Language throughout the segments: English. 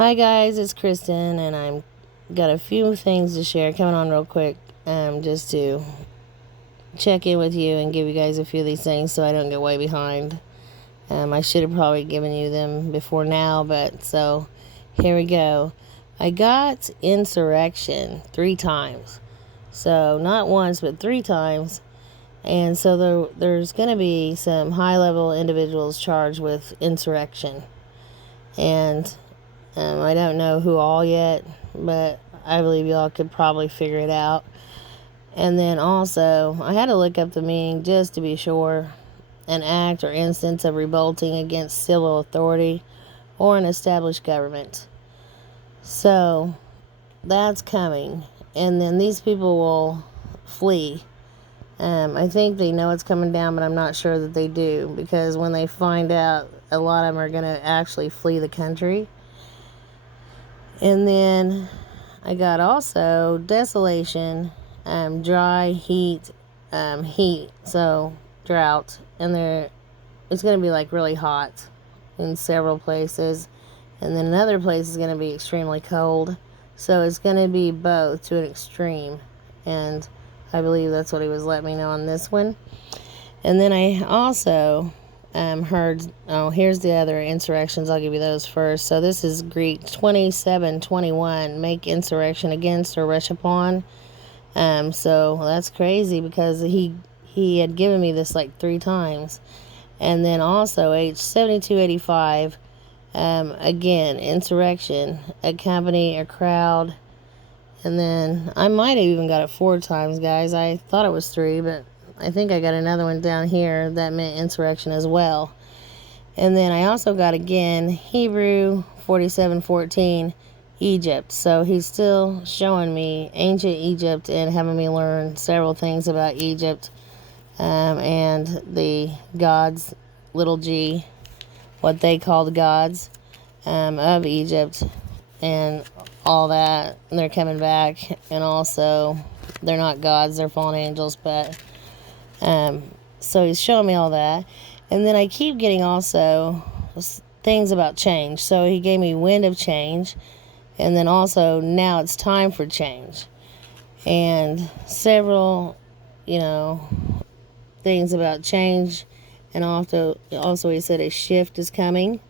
Hi guys, it's Kristen, and I'm got a few things to share coming on real quick, just to check in with you and give you guys a few of these things so I don't get way behind. I should have probably given you them before now, but so here we go. I got Insurrection 3 times, so not once but 3 times, and so there's going to be some high-level individuals charged with insurrection, and I don't know who all yet, but I believe y'all could probably figure it out. And then also, I had to look up the meaning just to be sure. An act or instance of revolting against civil authority or an established government. So, that's coming. And then these people will flee. I think they know it's coming down, but I'm not sure that they do. Because when they find out, a lot of them are going to actually flee the country. And then I got also desolation, dry, heat, so drought. And it's going to be like really hot in several places. And then another place is going to be extremely cold. So it's going to be both to an extreme. And I believe that's what he was letting me know on this one. And then I also heard, here's the other insurrections. I'll give you those first. So this is Greek 27:21. Make insurrection against or rush upon. So that's crazy because he had given me this like 3 times. And then also H7285. Again, insurrection, accompany a crowd. And then I might have even got it 4 times, guys. I thought it was 3, but I think I got another one down here that meant insurrection as well. And then I also got again Hebrew 47:14, Egypt. So he's still showing me ancient Egypt and having me learn several things about Egypt, and the gods, little g, what they call the gods of Egypt, and all that. And they're coming back, and also they're not gods, they're fallen angels, but so he's showing me all that. And then I keep getting also things about change. So he gave me wind of change, and then also now it's time for change, and several things about change. And also he said a shift is coming.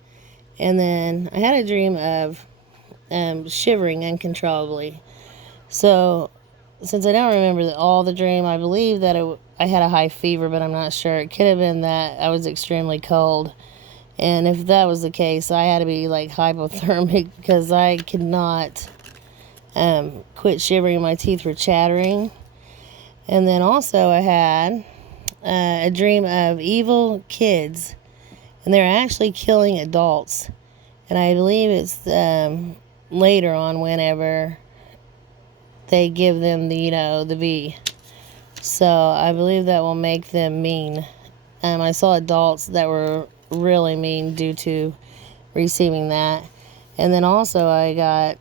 And then I had a dream of shivering uncontrollably. So since I don't remember all the dream, I believe that I had a high fever, but I'm not sure. It could have been that I was extremely cold. And if that was the case, I had to be like hypothermic because I could not quit shivering. My teeth were chattering. And then also I had a dream of evil kids, and they're actually killing adults. And I believe it's later on whenever they give them the V. So I believe that will make them mean. I saw adults that were really mean due to receiving that. And then also I got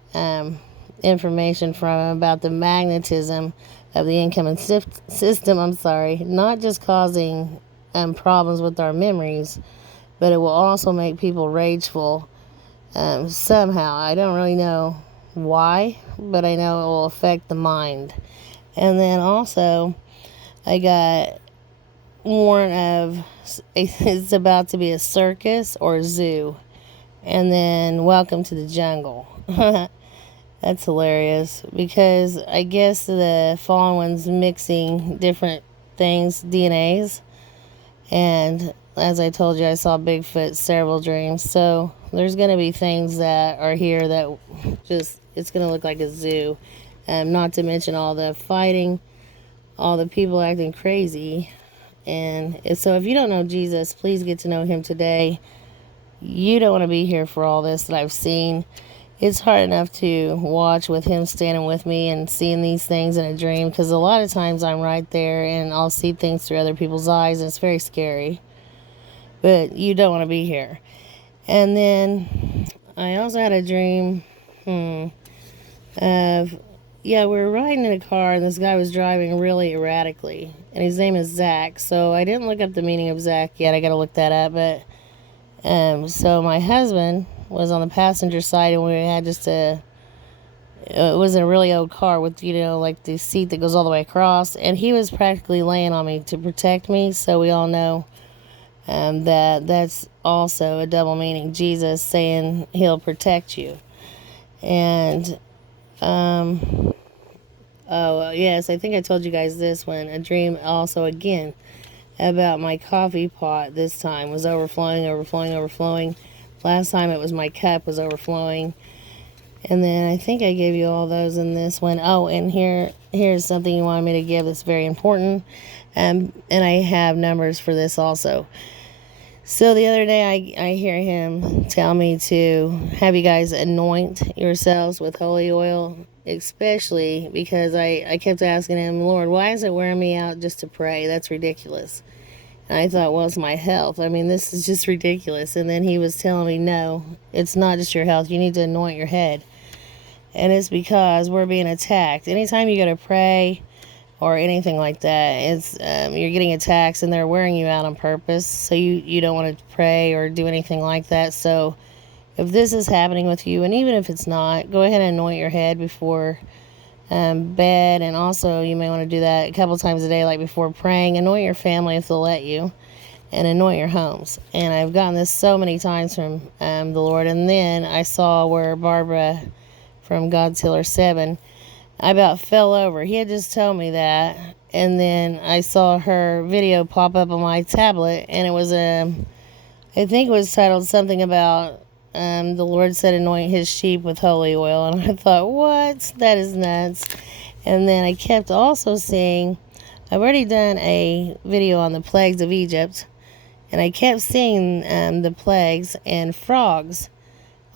information from him about the magnetism of the incoming system. Not just causing problems with our memories, but it will also make people rageful somehow. I don't really know why, but I know it will affect the mind. And then also I got warned of it's about to be a circus or a zoo. And then welcome to the jungle. That's hilarious because I guess the fallen one's mixing different things, DNAs. And as I told you, I saw Bigfoot several dreams. So there's going to be things that are here that it's going to look like a zoo. Not to mention all the fighting, all the people acting crazy. And so if you don't know Jesus, please get to know him today. You don't want to be here for all this that I've seen. It's hard enough to watch with him standing with me and seeing these things in a dream, because a lot of times I'm right there and I'll see things through other people's eyes, and it's very scary. But you don't want to be here. And then I also had a dream of, we were riding in a car, and this guy was driving really erratically, and his name is Zach. So I didn't look up the meaning of Zach yet. I got to look that up. But so my husband was on the passenger side, and we had just it was a really old car with, like the seat that goes all the way across, and he was practically laying on me to protect me. So we all know that's also a double meaning. Jesus saying he'll protect you. And yes, I think I told you guys this one. A dream also again about my coffee pot. This time was overflowing. Last time it was my cup was overflowing. And then I think I gave you all those in this one. Oh, and here's something you wanted me to give that's very important. And I have numbers for this also. So the other day I hear him tell me to have you guys anoint yourselves with holy oil, especially because I kept asking him, Lord, why is it wearing me out just to pray? That's ridiculous. And I thought, well, it's my health. I mean, this is just ridiculous. And then he was telling me, no, it's not just your health. You need to anoint your head. And it's because we're being attacked. Anytime you go to pray or anything like that, it's you're getting attacked and they're wearing you out on purpose. So you don't want to pray or do anything like that. So if this is happening with you, and even if it's not, go ahead and anoint your head before bed. And also you may want to do that a couple times a day, like before praying. Anoint your family if they'll let you, and anoint your homes. And I've gotten this so many times from the Lord. And then I saw where Barbara from God's Healer 7, I about fell over. He had just told me that, and then I saw her video pop up on my tablet, and it was I think it was titled something about the Lord said anoint his sheep with holy oil. And I thought, what? That is nuts. And then I kept also seeing, I've already done a video on the plagues of Egypt, and I kept seeing the plagues and frogs.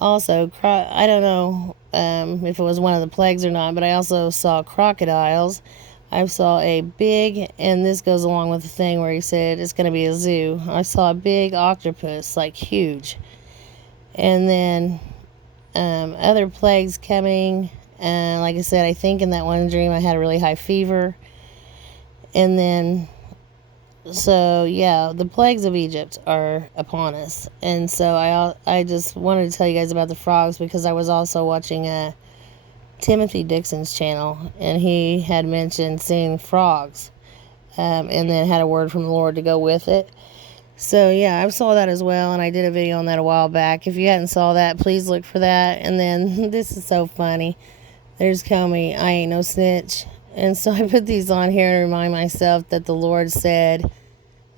Also, I don't know if it was one of the plagues or not, but I also saw crocodiles. I saw a big, and this goes along with the thing where he said it's going to be a zoo. I saw a big octopus, like huge. And then other plagues coming. Like I said, I think in that one dream I had a really high fever. And then, so yeah, the plagues of Egypt are upon us. And so I just wanted to tell you guys about the frogs, because I was also watching Timothy Dixon's channel, and he had mentioned seeing frogs, and then had a word from the Lord to go with it. So yeah, I saw that as well, and I did a video on that a while back. If you hadn't saw that, please look for that. And then this is so funny. There's Comey, I ain't no snitch. And so I put these on here to remind myself that the Lord said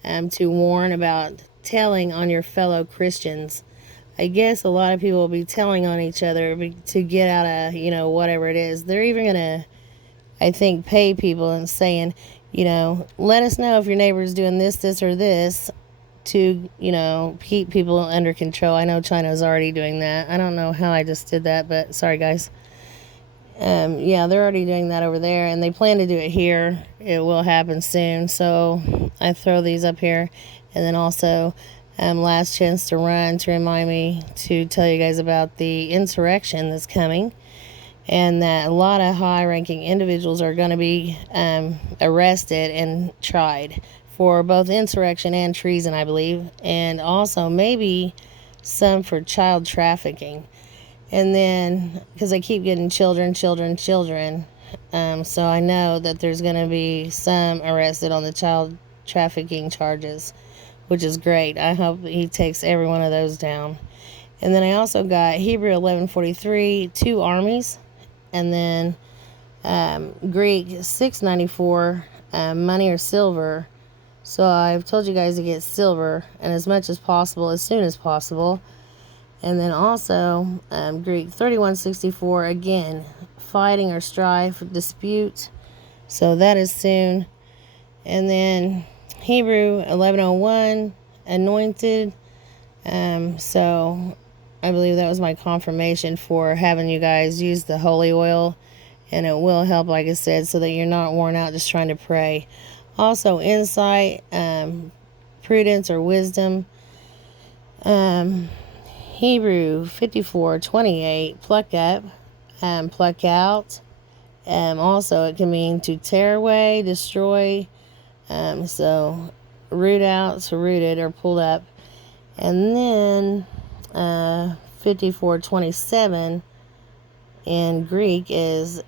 to warn about telling on your fellow Christians. I guess a lot of people will be telling on each other to get out of, whatever it is. They're even going to, I think, pay people and saying, let us know if your neighbor's doing this, or this to, keep people under control. I know China's already doing that. I don't know how I just did that, but sorry, guys. Yeah, they're already doing that over there, and they plan to do it here. It will happen soon. So I throw these up here. And then also, last chance to run to remind me to tell you guys about the insurrection that's coming, and that a lot of high-ranking individuals are going to be arrested and tried for both insurrection and treason, I believe, and also maybe some for child trafficking. And then, because I keep getting children, so I know that there's going to be some arrested on the child trafficking charges, which is great. I hope he takes every one of those down. And then I also got Hebrew 11:43, 2 armies, and then Greek 694, money or silver. So I've told you guys to get silver, and as much as possible, as soon as possible. And then also Greek 3164, again, fighting or strife, dispute. So that is soon. And then Hebrew 1101, anointed. So I believe that was my confirmation for having you guys use the holy oil. And it will help, like I said, so that you're not worn out just trying to pray. Also, insight, prudence or wisdom. Hebrew 54:28, pluck up, pluck out. Also, it can mean to tear away, destroy. So root out, so rooted or pulled up. And then 54:27 in Greek is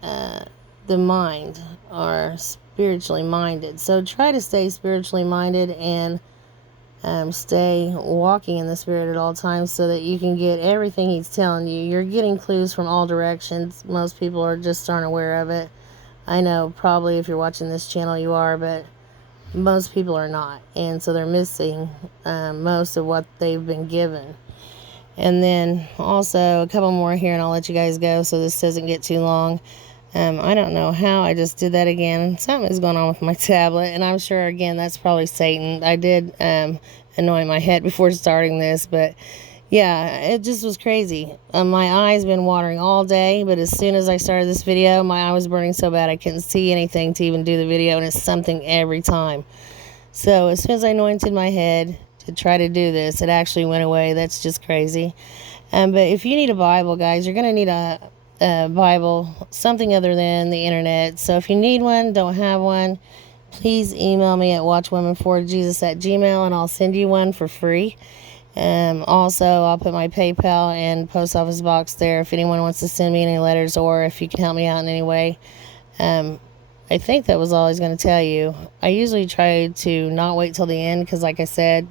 the mind, or spiritually minded. So try to stay spiritually minded and stay walking in the Spirit at all times so that you can get everything He's telling you. You're getting clues from all directions. Most people are just aren't aware of it. I know probably if you're watching this channel you are, but most people are not. And so they're missing most of what they've been given. And then also a couple more here and I'll let you guys go so this doesn't get too long. I don't know how I just did that again. Something is going on with my tablet, and I'm sure, again, that's probably Satan. I did anoint my head before starting this, but yeah, it just was crazy. My eye's been watering all day, but as soon as I started this video, my eye was burning so bad I couldn't see anything to even do the video, and it's something every time. So as soon as I anointed my head to try to do this, it actually went away. That's just crazy. But if you need a Bible, guys, you're going to need a Bible, something other than the internet. So if you need one, don't have one, please email me at watchwomanforjesus@gmail.com and I'll send you one for free. Also, I'll put my PayPal and post office box there if anyone wants to send me any letters, or if you can help me out in any way. I think that was all I was going to tell you. I usually try to not wait till the end because, like I said,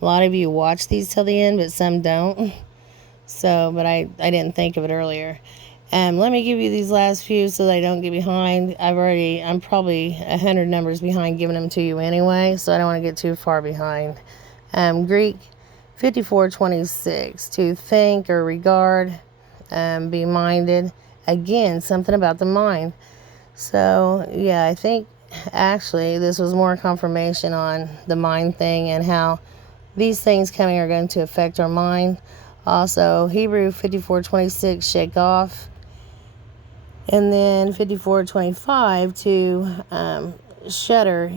a lot of you watch these till the end, but some don't. So, but I didn't think of it earlier. Let me give you these last few so that I don't get behind. I'm probably 100 numbers behind giving them to you anyway, so I don't want to get too far behind. Greek 54:26, to think or regard, be minded. Again, something about the mind. So, yeah, I think actually this was more confirmation on the mind thing and how these things coming are going to affect our mind. Also, Hebrew 54:26, shake off. And then 54:25, to shudder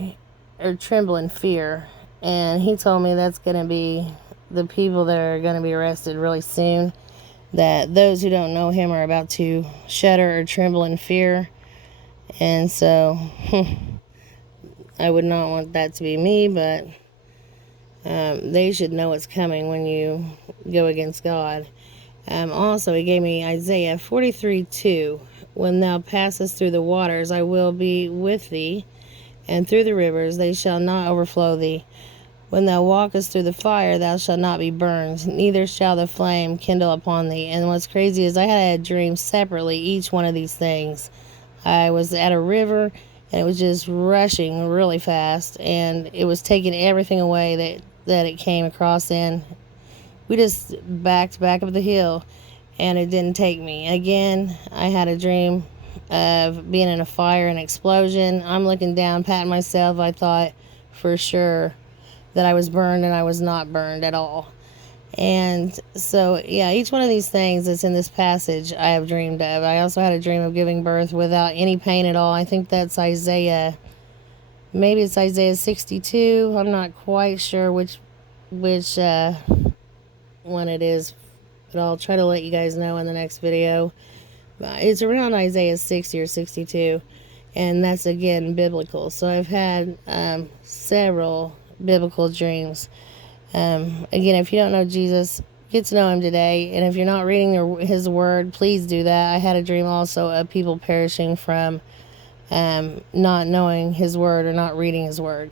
or tremble in fear. And he told me that's going to be the people that are going to be arrested really soon. That those who don't know him are about to shudder or tremble in fear. And so, I would not want that to be me, but they should know what's coming when you go against God. Also, he gave me Isaiah 43:2. When thou passest through the waters, I will be with thee, and through the rivers, they shall not overflow thee. When thou walkest through the fire, thou shalt not be burned, neither shall the flame kindle upon thee. And what's crazy is I had a dream separately, each one of these things. I was at a river, and it was just rushing really fast, and it was taking everything away that it came across in. We just backed back up the hill, and it didn't take me. Again, I had a dream of being in a fire and explosion. I'm looking down, patting myself. I thought for sure that I was burned, and I was not burned at all. And so, yeah, each one of these things that's in this passage I have dreamed of. I also had a dream of giving birth without any pain at all. I think that's Isaiah, maybe it's Isaiah 62. I'm not quite sure which one it is, but I'll try to let you guys know in the next video. It's around Isaiah 60 or 62, and that's, again, biblical. So I've had several biblical dreams. Again, if you don't know Jesus, get to know him today. And if you're not reading his word, please do that. I had a dream also of people perishing from not knowing his word or not reading his word.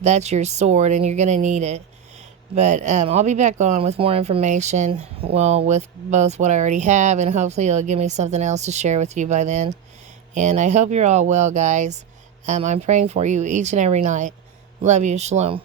That's your sword, and you're going to need it. But I'll be back on with more information, well, with both what I already have, and hopefully it'll give me something else to share with you by then. And I hope you're all well, guys. I'm praying for you each and every night. Love you. Shalom.